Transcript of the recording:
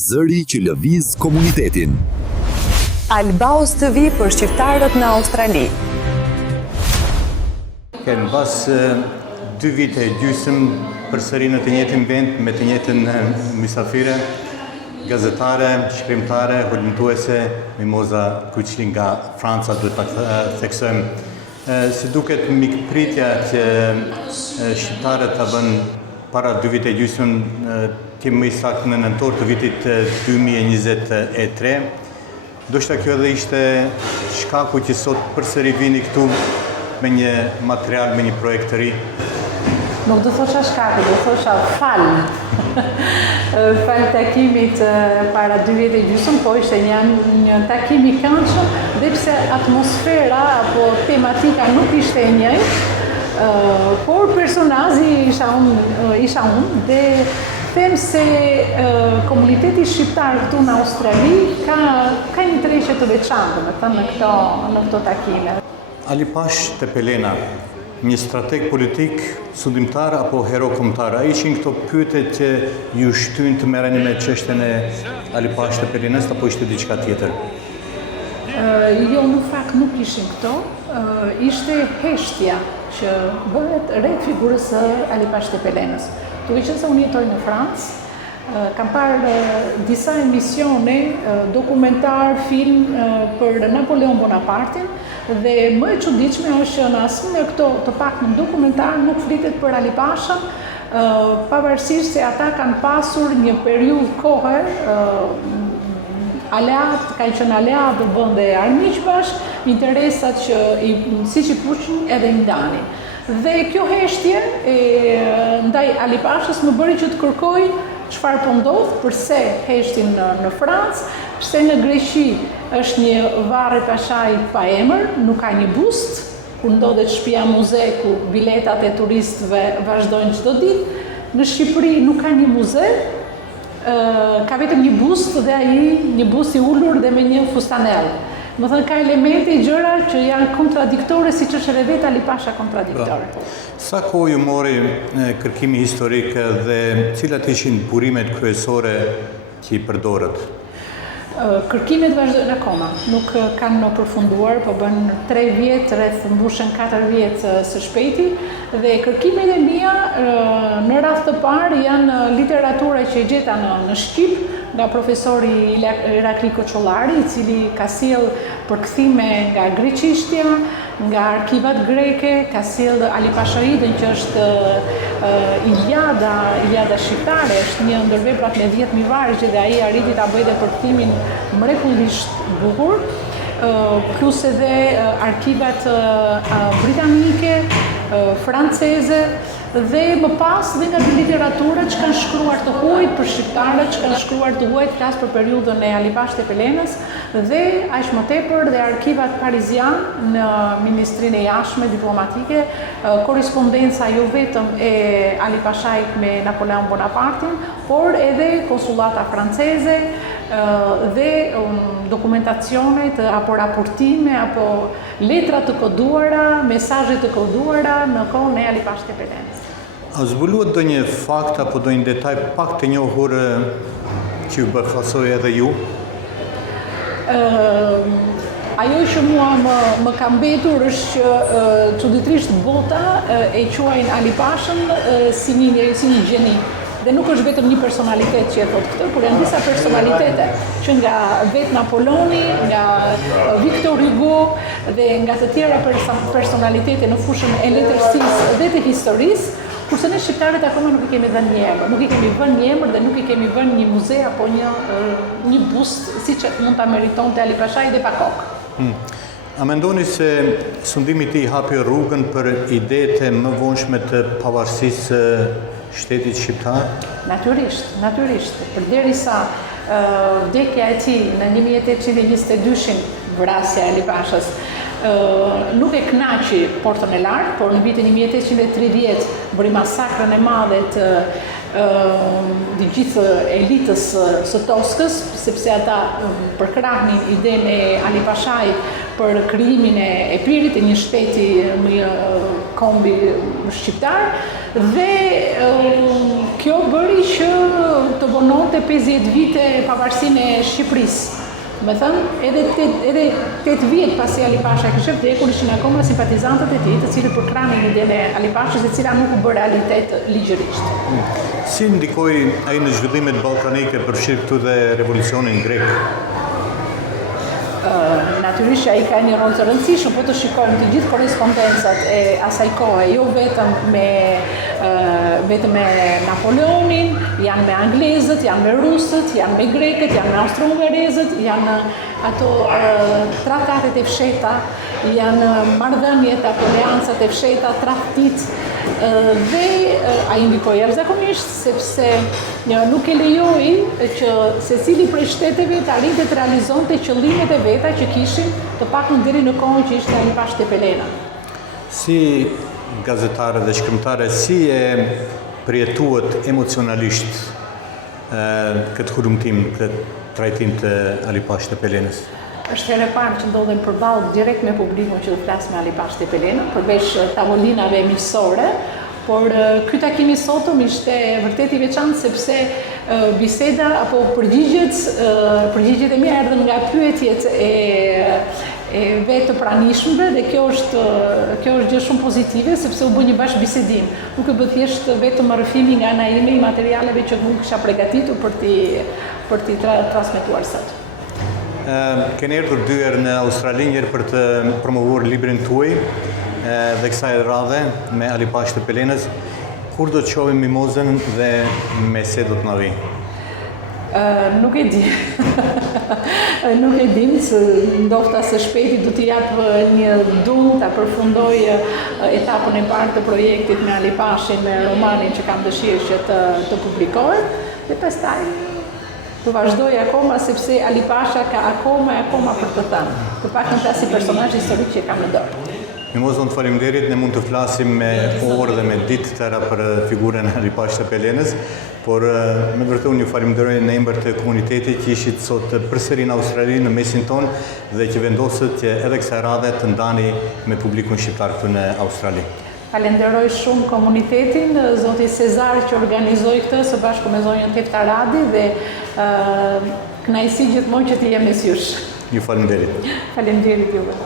Zëri që lëviz komunitetin. Albaus TV për shqiptarët në Australi. Në bas 2 vite e gjysëm përsëri në të njëjtin vend me të njëjtën mysafire, gazetare, shkrimtare, hulumtuese, Mimoza Kuqi nga Franca, duhet ta theksojmë. Si duket mikpritja që shqiptarët ta bën para 2 vite e gjysëm, kemi më saktë në nëntor të vitit 2023. Ndoshta kjo edhe ishte shkaku që sot përsëri vini këtu me një material, me një projekt të ri. Nuk do thosha shkaku, do thosha fal. Fal takimit para 2 vite e gjysmë, po ishte një takim i këndshëm, dhe pse atmosfera apo tematika nuk ishte e njëjtë, por personazhi isha unë dhe them se komuniteti shqiptar këtu në Australi ka një tërheqje të veçantë, në këto takime. Ali Pash Tepelena, një strateg politik, sundimtar apo hero kombëtar, a ishin këto pyetjet që ju shtyn të merreni me çështjen e Ali Pash Tepelenës apo ishte diçka tjetër? Jo, në fakt nuk ishin këto, ishte heshtja që bëhet rreth figurës së Ali Pash Tepelenës. Duke qenë se unë jetoj në Francë, kam parë disa emisione, dokumentar, film për Napoleon Bonapartin, dhe më e çuditshme është që në asnjë nga këto të paktën dokumentar nuk flitet për Ali Pashën, pavarësisht se ata kanë pasur një periudhë kohe, aleat, kanë qenë aleat dhe vende armiq bashkë, interesat që siç i pushin edhe i ndanin. Dhe kjo heshtje ndaj Ali Pashës më bëri që të kërkoj çfarë po ndodh, përse heshtin në Francë, pse në Greqi është një varr Pashaj pa emër, nuk ka një bust, ku ndodhet shtëpia muze ku biletat e turistëve vazhdojnë çdo ditë. Në Shqipëri nuk ka një muze, ka vetëm një bust dhe ai një bust i ulur dhe me një fustanell. Më thënë, ka elemente i gjëra që janë kontradiktore, si që është edhe vetë Ali Pasha kontradiktore. Sa kohë ju mori kërkimi historik dhe cilat ishin burimet kryesore që i përdorët? Kërkimet vazhdojnë akoma, nuk kanë në përfunduar, po bën 3 vjetë, rreth mbushen 4 vjetë së shpejti, dhe kërkimet e mia në radhë të parë janë literatura që i gjeta në Shqip, nga profesori Irakli Koçollari, i cili ka sjell përkthime nga greqishtja, nga arkivat greke, ka sjell Ali Pashaidën që është Iliada shqiptare, është një ndër veprat me 10.000 vargje dhe ai arriti ta bëjë përkthimin mrekullisht bukur, plus edhe arkivat britanike, franceze, dhe më pas dhe nga literatura që kanë shkruar të huajt për shqiptarët, që kanë shkruar të huajt flas për periudhën e Ali Pash Tepelenës, dhe aq më tepër dhe arkivat parizian në Ministrinë e Jashtme diplomatike, korrespondenca jo vetëm e Ali Pashait me Napoleon Bonapartin, por edhe konsullata franceze dhe dokumentacionet apo raportime apo letra të koduara, mesazhe të koduara në kohën e Ali Pash Tepelenës. A zbuluat do një fakt apo do një detaj pak të njohur që ju befasoi edhe ju? Ajo që mua më ka mbetur është që çuditërisht bota e quajnë Ali Pashën si një gjeni. Dhe nuk është vetëm një personalitet që e thot këtë, por janë disa personalitete që nga vetë Napoleoni, nga Victor Hugo dhe nga të tjera personalitete në fushën e letërsisë dhe të historisë, kurse ne shqiptarët akoma nuk i kemi dhënë një emër, nuk i kemi vënë një emër dhe nuk i kemi vënë një muze apo një bust siç mund ta meritonte Ali Pashai dhe pa kokë. A mendoni se sundimi i tij hapi rrugën për idetë më vonshme të pavarësisë shtetit shqiptar? Natyrisht. Përderisa vdekja e tij në 1822-shin, vrasja e Ali Pashës, nuk e kënaqi portën e lartë, por në vitin 1830 bëri masakrën e madhe të gjithë elitës së Toskës, sepse ata përkrahnin idenë e Ali Pashait për krijimin e Epirit, një shteti kombi shqiptar, dhe Kjo bëri që të vononte 50 vite pavarësinë e Shqipërisë. Me thënë, edhe 8 vjet pasi Ali Pasha kishte vdekur, ishin akoma simpatizantët e tij, të cilët përkranin idenë e Ali Pashës, e cila nuk u bë realitet ligjërisht. Si ndikoi ai në zhvillimet ballkanike përfshirë këtu dhe revolucionin grek? Natyrisht ai ka një rol të rëndësishëm, po të shikojmë të gjithë korrespondencat e asaj kohe, jo vetëm me Napoleonin, janë me anglezët, janë me rusët, janë me grekët, janë me austro-hungarezët, janë ato tratatet e fsheta, janë marrëdhëniet apo aleancat e fsheta, tradhtit, dhe ai ndikoi jashtëzakonisht sepse nuk e lejoi që secili prej shteteve të arrinte të realizonte qëllimet e veta që kishin të paktën deri në kohën që ishte Ali Pasha Tepelena. Si gazetare dhe shkrimtare, si e përjetuat emocionalisht këtë hurumtim, këtë trajtim të Ali Pasha Tepelenës? Është herë e parë që ndodhem përballë direkt me publikun që do flas me Ali Pasha Tepelenën, përveç tavolinave miqësore, por ky takim i sotëm ishte vërtet i veçantë sepse biseda apo përgjigjet e mia erdhën nga pyetjet e vetë të pranishmëve, dhe kjo është gjë shumë pozitive sepse u bë një bashkëbisedim. Nuk e bë thjesht vetëm rrëfimi nga ana ime i materialeve që nuk kisha përgatitur për t'i transmetuar sot. Keni erdhur dy herë në Australi, një herë për të promovuar librin tuaj dhe kësaj radhe me Ali Pasha Tepelenës. Kur do të shohim Mimozën dhe me se do të na vi? Nuk e di. Nuk e dim, ndofta se shpejti do t'i jap një dum ta përfundoj etapën e parë të projektit me Ali Pashin, me romanin që kam dëshirë që të publikohet, dhe pastaj të vazhdoj akoma sepse Ali Pasha ka akoma për të thënë. Të paktën ta si personazh historik që kam në dorë. Mimozën, të faleminderit, ne mund të flasim me orë dhe me ditë tëra për figurën e Ali Pasha Tepelenës, por me vërtet unë ju falenderoj në emër të komunitetit që ishit sot përsëri në Australi, në mesin tonë, dhe që vendosët që edhe kësaj radhe të ndani me publikun shqiptar këtu në Australi. Falenderoj shumë komunitetin, zoti Cezar që organizoi këtë së bashku me zonjën Teftaradi, dhe kënaqësi gjithmonë që të jem mes jush. Ju falenderit. Faleminderit juve.